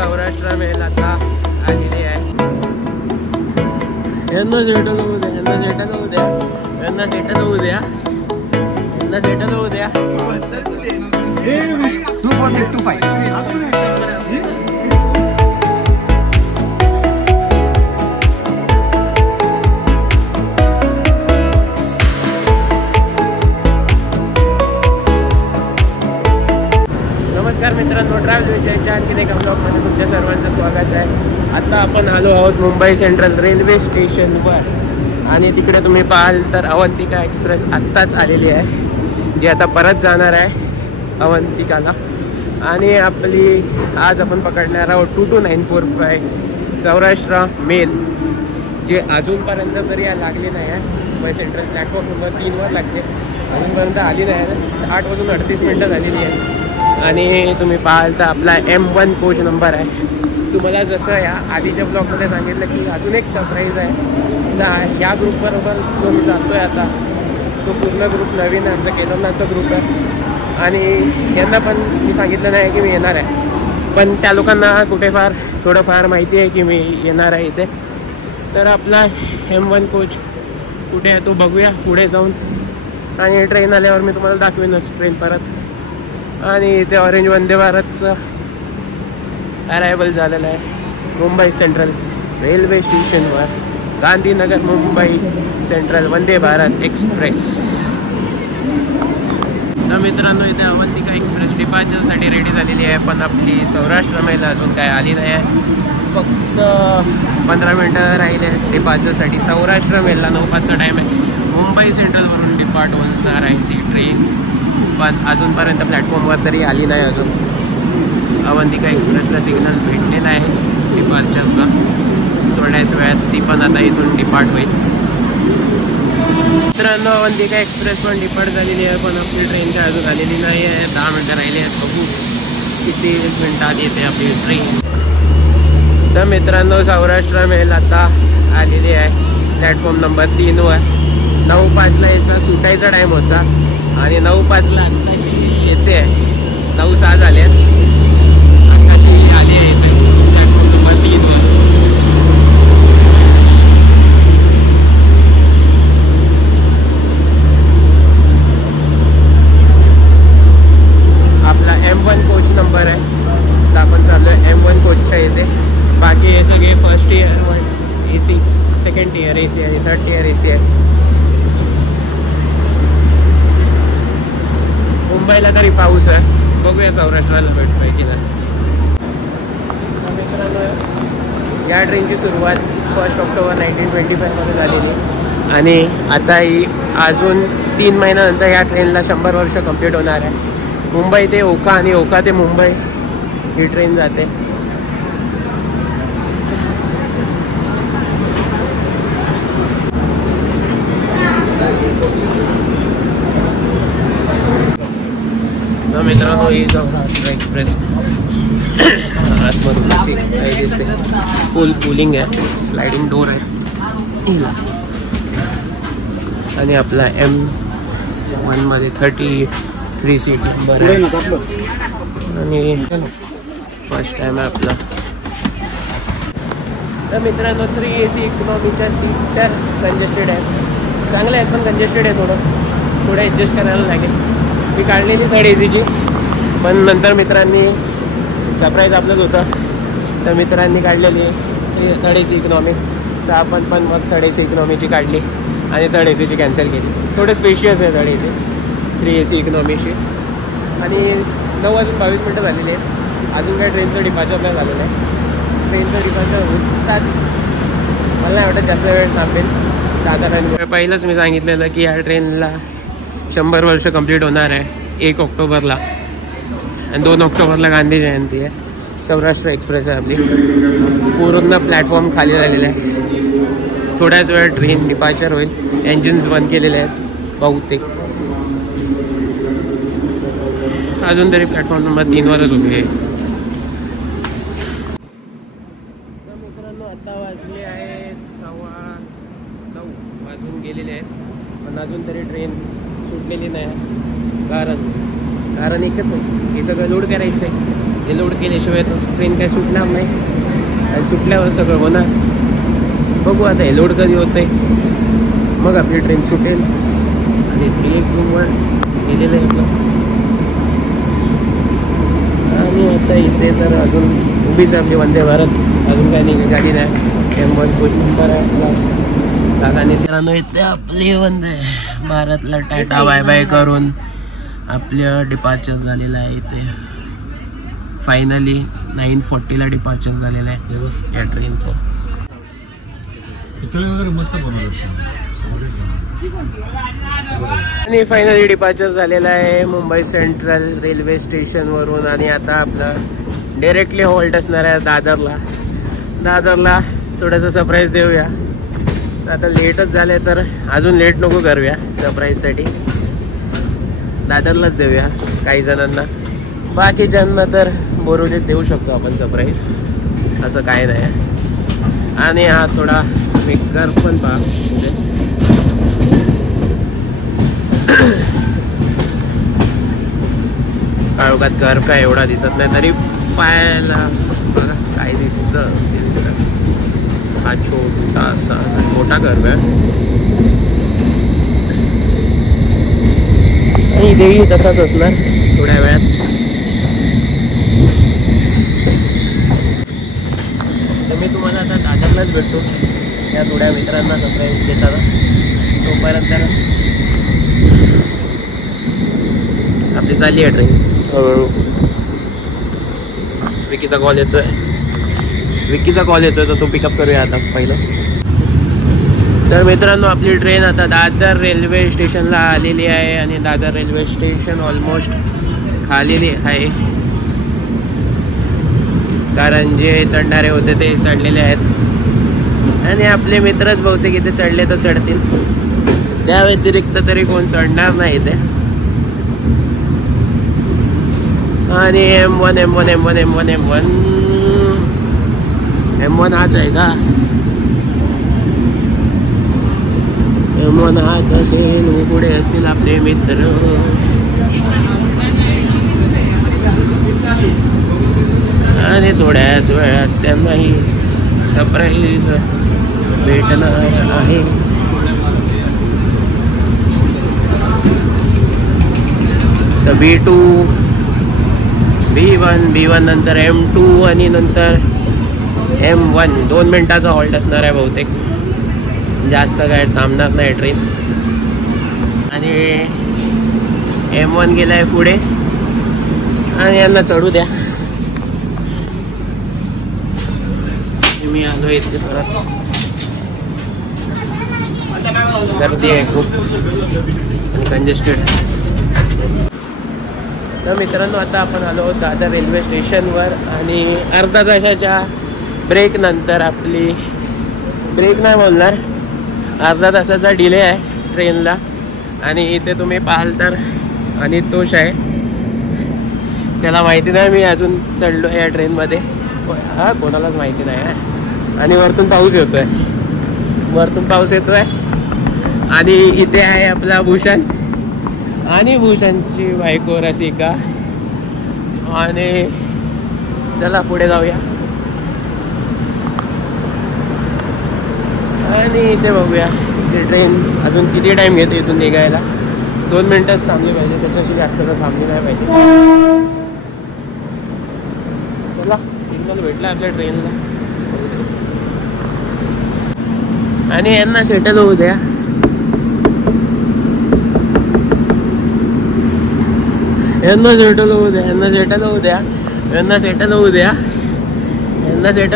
Saurashtra mail आता आलेली आहे. यांना सेटल होऊ द्या, यांना सेटल होऊ द्या, यांना सेटल होऊ द्या, यांना सेटल होऊ द्या. 24625. नमस्कार मित्रांनो, ट्रॅव्हल विजयच्या आणखीन एका ब्लॉगमध्ये तुमच्या सर्वांचं स्वागत आहे. आता आपण आलो आहोत मुंबई सेंट्रल रेल्वे स्टेशनवर आणि तिकडे तुम्ही पाहाल तर अवंतिका एक्सप्रेस आत्ताच आलेली आहे, जी आता परत जाणार आहे अवंतिकाला. आणि आपली आज आपण पकडणार आहोत 22945 सौराष्ट्र मेल, जे अजूनपर्यंत तरी लागली नाही आहे. मुंबई सेंट्रल प्लॅटफॉर्म नंबर 3वर लागते, अजूनपर्यंत आली नाही आहे. 8 वाजून 38 मिनटं झालेली आहे. आणि तुम्ही पाहाल तर आपला M1 कोच नंबर आहे. तुम्हाला जसं या आधीच्या ब्लॉगमध्ये सांगितलं की अजून एक सरप्राईज आहे. तर या ग्रुपबरोबर जो मी जातो आहे आता, तो पूर्ण ग्रुप नवीन आहे, आमचा केदारनाथचा ग्रुप आहे. आणि यांना पण मी सांगितलं नाही की मी येणार आहे, पण त्या लोकांना कुठेफार थोडंफार माहिती आहे की मी येणार आहे इथे. तर आपला M1 कोच कुठे आहे तो बघूया पुढे जाऊन, आणि ट्रेन आल्यावर मी तुम्हाला दाखवेनच ट्रेन परत. आणि इथे ऑरेंज वंदे भारतचं अरायवल झालेलं आहे मुंबई सेंट्रल रेल्वे स्टेशनवर. Gandhinagar Mumbai central Vande Bharat express. तर मित्रांनो, इथे अवंतिका एक्सप्रेस डिपार्चरसाठी रेडी झालेली आहे, पण आपली सौराष्ट्र मेल अजून काय आली नाही आहे. फक्त 15 मिनटं राहिले डिपार्चरसाठी. सौराष्ट्र मेलला 9:05चा टाईम आहे. मुंबई सेंट्रलवरून डिपार्ट होणार आहे ती ट्रेन, पण अजूनपर्यंत प्लॅटफॉर्मवर तरी आली नाही अजून. अवंतिका एक्सप्रेसला सिग्नल भेटलेला आहे डिपार्चरचा. थोड्याच वेळात ती पण आता इथून डिपार्ट होईल. मित्रांनो, अवंतिका एक्सप्रेस पण डिपार्ट झालेली आहे, पण आपली ट्रेन काय अजून आलेली नाही आहे. 10 मिनटं राहिली आहेत. बघू किती मिनटात येते आपली ट्रेन. तर मित्रांनो, सौराष्ट्र मेल आता आलेली आहे प्लॅटफॉर्म नंबर 3वर. 9:05ला याचा सुटायचा टाईम होता आणि 9:05ला आत्ताशी येते. 9:06 झाले आत्ताशी आली आहे इथे प्लॅटफॉर्म नंबर 3वर. आपला M1 कोच नंबर आहे. तर आपण चाललो आहे M1 कोचच्या इथे. बाकी हे सगळे first year AC, second year AC आणि थर्ड इयर AC आहे. मुंबईला तरी पाऊस आहे, बघूया सौराष्ट्राला भेटतोय की नाही. मित्रांनो, या ट्रेनची सुरुवात 1 ऑक्टोबर 1925मध्ये झालेली आणि आता ही अजून 3 महिन्यानंतर या ट्रेनला 100 वर्ष कंप्लीट होणार आहे. मुंबई ते ओखा आणि ओखा ते मुंबई ही ट्रेन जाते. मित्रांनो, ही सौराष्ट्र एक्सप्रेस आतमधून काही दिसते. फुल कूलिंग आहे, स्लायडिंग डोर आहे. आणि आपला M1 मध्ये 33 सीट नंबर आहे आणि फर्स्ट टाइम आहे आपला. तर मित्रांनो, 3 AC इकॉनॉमीच्या सीट तर कंजेस्टेड आहे, चांगलं आहे, पण कंजेस्टेड आहे. थोडं ॲडजस्ट करायला लागेल. मी काढलेली 3rd ACची, पण नंतर मित्रांनी सरप्राईज आपलंच होतं, तर मित्रांनी काढलेली 3rd AC इकॉनॉमी. तर आपण पण मग 3rd AC इकॉनॉमीची काढली आणि 3rd ACची कॅन्सल केली. थोडं स्पेशियस आहे 3rd AC 3 AC इकॉनॉमीशी. आणि 9 वाजून 22 मिनटं झालेली आहेत. अजून काय ट्रेनचं डिपार्चर नाही झालेलं आहे. ट्रेनचं डिपार्चर होताच मला नाही वाटत जास्त वेळ थांबेल. साधारण पहिलंच मी सांगितलेलं की या ट्रेनला 100 वर्ष कंप्लीट होणार आहे 1 ऑक्टोबरला, आणि 2 ऑक्टोबरला गांधी जयंती आहे. सौराष्ट्र एक्सप्रेस आहे आपली. पूर्ण प्लॅटफॉर्म खाली झालेला आहे. थोड्याच वेळ ट्रेन डिपार्चर होईल. इंजिन्स बंद केलेले आहेत बहुतेक. अजून तरी प्लॅटफॉर्म नंबर 3वरच उभी आहे. तर मित्रांनो, आता वाजले आहेत 9:15 वाजून गेलेले आहेत, पण अजून तरी ट्रेन सुटलेली नाही. कारण एकच आहे, हे सगळं लोड करायचं आहे. ते लोड केल्याशिवाय तर ट्रेन काही सुटणार नाही आणि सुटल्यावर सगळं होणार. बघू आता हे लोड कधी होतंय मग आपली ट्रेन सुटेल. आणि 3 जूनवर गेलेलं आहे आपलं. आणि आता इथे तर अजून उभीच आपली वंदे भारत, अजून काही नाही गाडी नाही. M1 कोच नंबर आहे काकाने सरांनो इथे आपली वंदे भारतला टाटा बाय बाय करून आपलं डिपार्चर झालेलं आहे. इथे फायनली 9:40ला डिपार्चर झालेलं आहे या ट्रेनचं. आणि फायनली डिपार्चर झालेलं आहे मुंबई सेंट्रल रेल्वे स्टेशनवरून. आणि आता आपलं डायरेक्टली हॉल्ट असणार आहे दादरला. दादरला थोडंसं सरप्राईज देऊया. आता लेटच झाले तर अजून लेट नको करूया. सरप्राईजसाठी दादरलाच देऊया काही जणांना. बाकी ज्यांना तर बोरिवलीत देऊ शकतो आपण सरप्राईज, असं काय नाही. आणि हा थोडा मेकर पण पहा. काळोखात घर काय एवढा दिसत नाही तरी पायाला बघा काय दिसत असेल. हा छोटासा मोठा गर्भ आहे. इथेही तसाच असणार थोड्या वेळात. तर मी तुम्हाला आता दादरलाच भेटतो या थोड्या मित्रांना सरप्राईज देताना. तोपर्यंत आपली चालली आहे ट्रेन हळूहळू. विकीचा कॉल येतोय तर तो पिकअप करूया आता पहिलं. तर मित्रांनो आपली ट्रेन आता दादर रेल्वे स्टेशनला आलेली आहे. आणि दादर रेल्वे स्टेशन ऑलमोस्ट खालेली आहे कारण जे चढणारे होते ते चढलेले आहेत. आणि आपले मित्रच बहुतेक इथे चढले तर चढतील, त्या व्यतिरिक्त तरी कोण चढणार नाही इथे. आणि M1 हाच आहे का? M1 हाच असेल. पुढे असतील आपले मित्र. आणि थोड्याच वेळात त्यांनाही सरप्राईज भेटणार आहे. तर B2 B1 नंतर M2 आणि नंतर M1. 2 मिनिटाचा हॉल्ट असणार आहे बहुतेक. जास्त काय थांबणार नाही ट्रेन. आणि M1 गेला आहे पुढे. आणि यांना चढू द्या. मी आलो इथे परत. गर्दी आहे खूप आणि कंजेस्टेड. तर मित्रांनो आता आपण आलो आहोत दादर रेल्वे स्टेशनवर. आणि अर्धा तासाच्या ब्रेक नंतर आपली ब्रेक नाही बोलणार, अर्धा तासाचा डिले आहे ट्रेनला. आणि इथे तुम्ही पाहाल तर अनितोष आहे. त्याला माहिती नाही मी अजून चढलो आहे या ट्रेनमध्ये. हा कोणालाच माहिती नाही आहे. आणि वरतून पाऊस येतोय. आणि इथे आहे आपला भूषण आणि भूषणची बायको रसिका. आणि चला पुढे जाऊया. आणि इथे बघूया इथे ट्रेन अजून किती टाइम घेते इथून निघायला. 2 मिनिटच थांबली पाहिजे, त्याच्याशी जास्त तर थांबली नाही पाहिजे. चला सिग्नल भेटला आपल्या ट्रेनला. आणि यांना सेटल होऊ द्या. यांना सेटल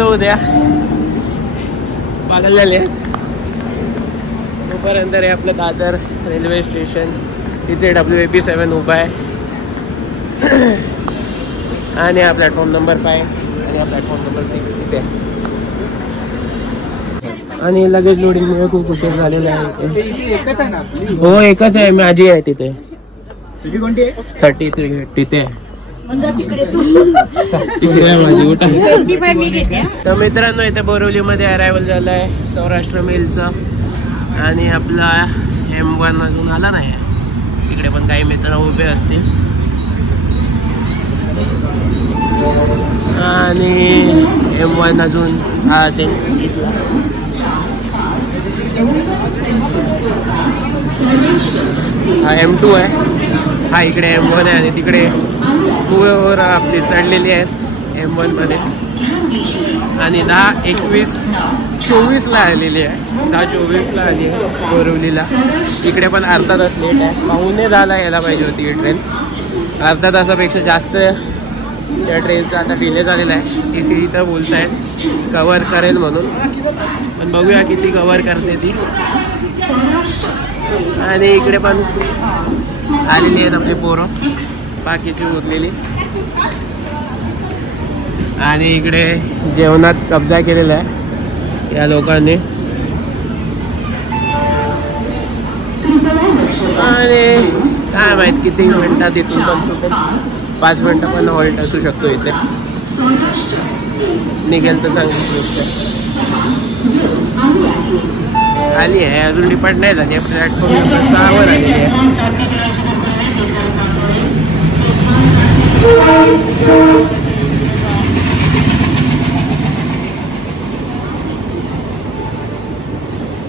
होऊ द्या. पागल झाले. तोपर्यंत रे आपलं दादर रेल्वे स्टेशन. इथे WAP7 उभा आहे. आणि हा प्लॅटफॉर्म नंबर 5 आणि हा प्लॅटफॉर्म नंबर 6 इथे. आणि लगेच लोडिंगमुळे खूप उशीर झालेला आहे. हो एकच आहे, माझी आहे तिथे. 33 तिथे तर मित्रांनो इथे बोरिवलीमध्ये अरायवल झालं आहे सौराष्ट्र मेलचं. आणि आपला M1 अजून आला नाही. तिकडे पण काही मित्र उभे असतील. आणि M1 अजून हा असेल इथला. हा M2 आहे, हा इकडे M1 आहे आणि तिकडे कुवेवर आपली चढलेली आहेत M1 मध्ये. आणि 10, 21, 24ला आलेली आहे, 10-24ला आली आहे बोरिवलीला. इकडे पण अर्धा तास लेट आहे, 9:45 यायला पाहिजे होती ही ट्रेन. अर्धा तासापेक्षा जास्त या ट्रेनचा आता डिले झालेला आहे. TC तर बोलत आहेत कवर करेल म्हणून, पण बघूया किती कवर करते ती. आणि इकडे पण आलेली आहेत आपली पोरं बाकीची उरलेली. आणि इकडे जेवणात कब्जा केलेला आहे या लोकांनी. आणि काय माहित किती मिनिटात इथून पण सुटेल, 5 मिनिटं पण हॉल्ट असू शकतो इथे. निघेल तर चांगली गोष्ट आहे. आली आहे अजून डिपार्ट नाही झाली, प्लॅटफॉर्म नंबर 6 वर आलेली आहे.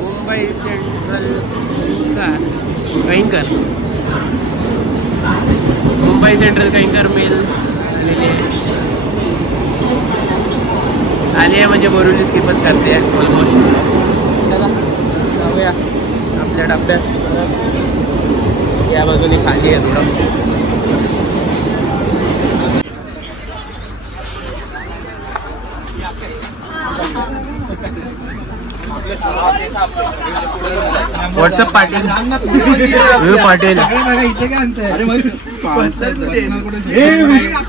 मुंबई सेंट्रल कहिंकर, मुंबई सेंट्रल कहिंकर मेल आलेली आहे. आली आहे म्हणजे बोरिवली स्किपच करते आहे ऑलमोस्ट. चला जाऊया आपल्या डब्यात. या बाजूने खाली आहे थोडं. व्हॉट्सअप पाटील, पाटील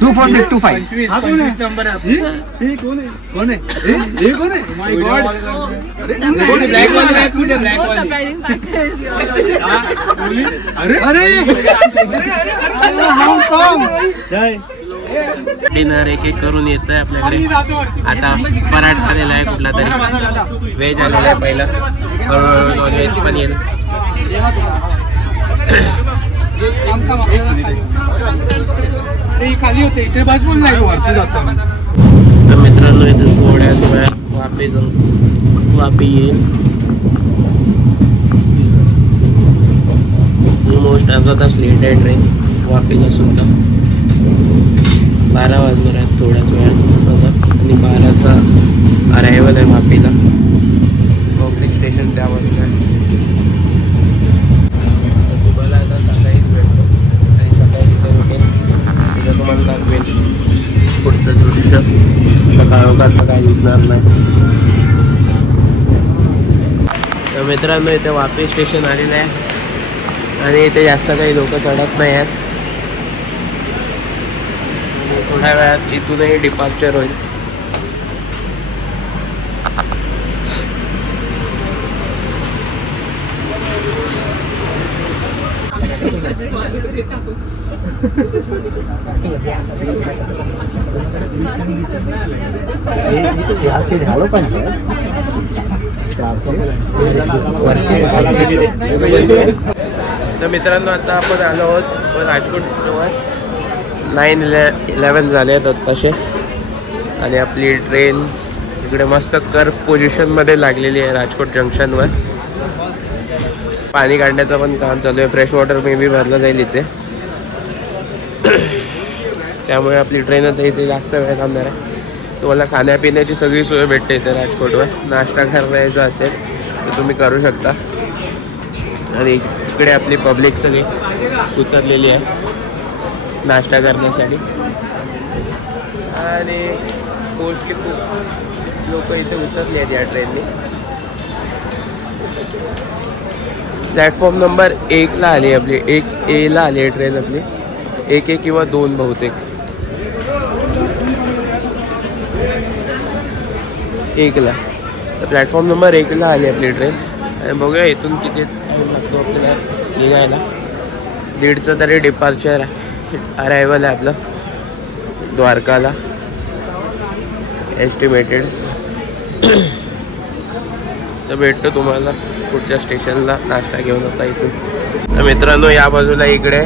2425 नंबर आहे. हे कोण आहे? कोण आहे? हे कोण आहे? माय गॉड. अरे ब्लॅक वाले, ब्लॅक वाले. अरे अरे हाँगकाँग. जय. डिनर एक एक करून येत आहे आपल्याकडे. आता पराठा आलेला आहे कुठला तरी, व्हेज आलेला आहे पहिला, नॉन व्हेज पण येईल. खाली होते इथे बस पण नाही वरती जातो. तर मित्रांनो इथे थोड्याच वेळात वापी येईल. ऑलमोस्ट अर्धा तास लेट आहे ट्रेन वापीला सुद्धा. 12 वाजणार आहेत थोड्याच वेळात. आणि 12चा अरायवल आहे वापीला. पब्लिक स्टेशन त्यावर आहे. तुम्हाला आता सकाळीच भेटतो आणि सकाळी तिथे भेटेल, तिथं तुम्हाला दाखवेल पुढचं दृश्य. आता काळोखात तर काही दिसणार नाही. तर मित्रांनो इथे वापी स्टेशन आलेलं आहे आणि इथे जास्त काही लोक चढत नाही आहेत. थोड्या वेळात इथूनही डिपार्चर होईल. तर मित्रांनो आता आपण आलो आहोत राजकोट जवळ. 9:11 झाले आहेत तसे. आणि आपली ट्रेन इकडे मस्त कर्व पोझिशनमध्ये लागलेली आहे राजकोट जंक्शनवर. पाणी काढण्याचं पण काम चालू आहे. फ्रेश वॉटर मे बी भरलं जाईल इथे, त्यामुळे आपली ट्रेन आता इथे जास्त वेळ थांबणार आहे. तुम्हाला खाण्यापिण्याची सगळी सोय भेटते इथे राजकोटवर. नाश्ता करायचा असेल तर तुम्ही करू शकता. आणि इकडे आपली पब्लिक सगळी उतरलेली आहे नाश्ता करण्यासाठी. आणि पोस्टचे खूप लोक इथे उतरले आहेत या ट्रेनने. प्लॅटफॉर्म नंबर 1ला आली आपली. 1A आली आहे ट्रेन आपली. 1A किंवा 2 बहुतेक. 1ला. तर प्लॅटफॉर्म नंबर 1ला आली आपली ट्रेन. आणि बघूया इथून किती टाईम लागतो आपल्याला निघायला. 1:30चं तरी डिपार्चर अरायवल आहे आपलं द्वारकाला एस्टिमेटेड. तर भेटतो तुम्हाला पुढच्या स्टेशनला नाश्ता घेऊन होता इथून. तर मित्रांनो या बाजूला इकडे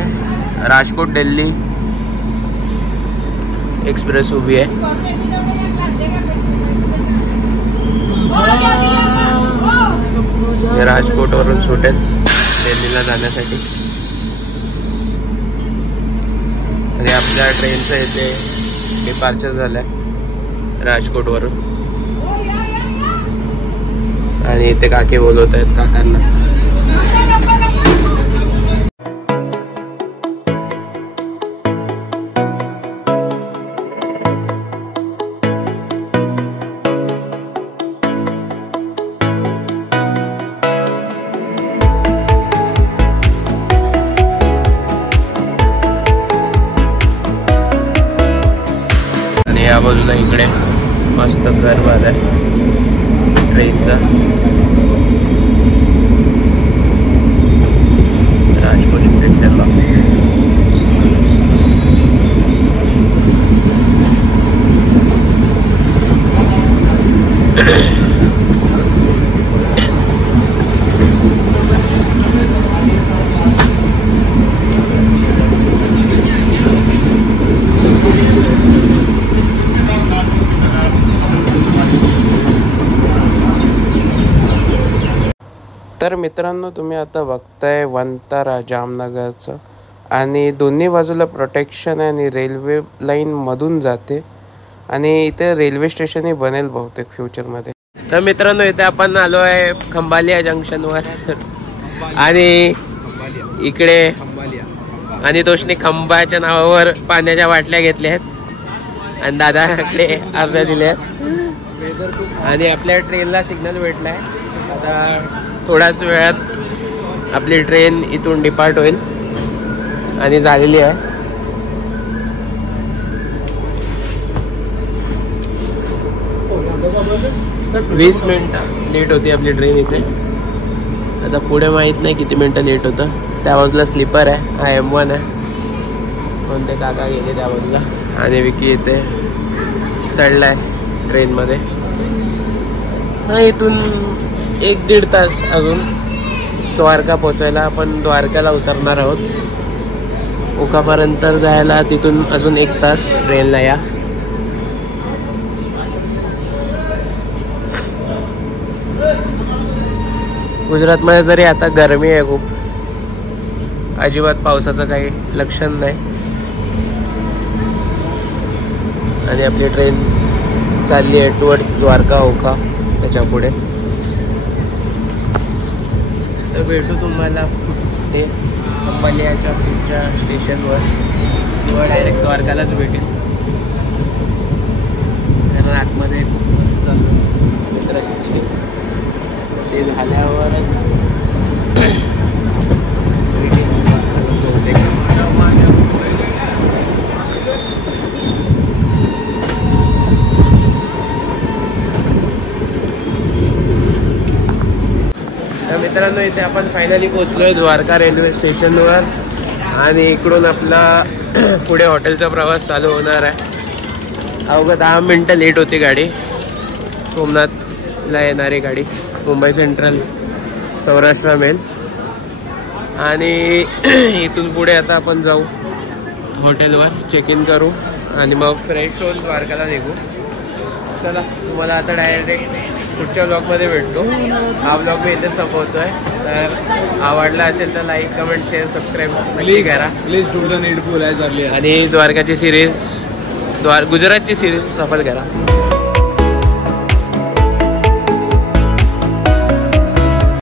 राजकोट दिल्ली एक्सप्रेस उभी आहे. राजकोटवरून सुटेल दिल्लीला जाण्यासाठी आणि आपल्या ट्रेनचं इथे डिपार्चर झालंय राजकोटवरून. आणि इथे काकी बोलवत आहेत काकांना. या बाजूला इकडे मस्त दरवाजा आहे ट्रेनचा. राजकोट स्टेशनला तर मित्रांनो, तुम्ही आता बघताय वंतारा जामनगरचं आणि दोन्ही बाजूला प्रोटेक्शन आहे आणि रेल्वे लाईन मधून जाते आणि इथे रेल्वे स्टेशनही बनेल बहुतेक फ्युचरमध्ये. तर मित्रांनो, इथे आपण आलो आहे खंबालिया जंक्शनवर आणि इकडे आणि तोषने खंबाच्या नावावर पाण्याच्या बाटल्या घेतल्या आहेत आणि दादाकडे अर्ध्या दिल्या आहेत आणि आपल्या ट्रेनला सिग्नल भेटला आहे. आता थोड्याच वेळात आपली ट्रेन इथून डिपार्ट होईल आणि झालेली आहे. वीस मिनिटं लेट होती आपली ट्रेन इथे. आता पुढे माहीत नाही किती मिनटं लेट होतं. त्या बाजूला स्लीपर आहे, हा M1 आहे म्हणून ते काका गेले त्या बाजूला आणि विकी इथे चढला आहे ट्रेनमध्ये. हा, इथून 1-1.5 तास अजून द्वारका पोचायला. आपण द्वारकाला उतरणार आहोत. ओकापर्यंत जायला तिथून अजून 1 तास ट्रेनला या. गुजरातमध्ये तरी आता गरमी आहे खूप, अजिबात पावसाचं काही लक्षण नाही आणि आपली ट्रेन चालली आहे टुवर्ड्स द्वारका ओका त्याच्या पुढे. तर भेटू तुम्हाला ते खंबालियाच्या पुढच्या स्टेशनवर किंवा डायरेक्ट द्वारकालाच भेटेल. कारण आतमध्ये खूप मस्त चालू मित्रांची ते झाल्यावरच मित्रांनो, इथे आपण फायनली पोहोचलोय द्वारका रेल्वे स्टेशनवर आणि इकडून आपला पुढे हॉटेलचा प्रवास चालू होणार आहे. अवघं 10 मिनटं लेट होती गाडी, सोमनाथला येणारी गाडी, मुंबई सेंट्रल सौराष्ट्र मेल. आणि इथून पुढे आता आपण जाऊ हॉटेलवर, चेक इन करू आणि मग फ्रेश होऊन द्वारकाला निघू. चला, तुम्हाला आता डायरेक्ट पुढच्या ब्लॉगमध्ये भेटतो. हा ब्लॉग मी इथे संपवतोय. तर आवडला असेल तर लाईक, कमेंट, शेअर, सबस्क्राईब नक्की करा. Please do the needful as early. आणि द्वारकाची सिरीज, गुजरातची सिरीज सफल करा.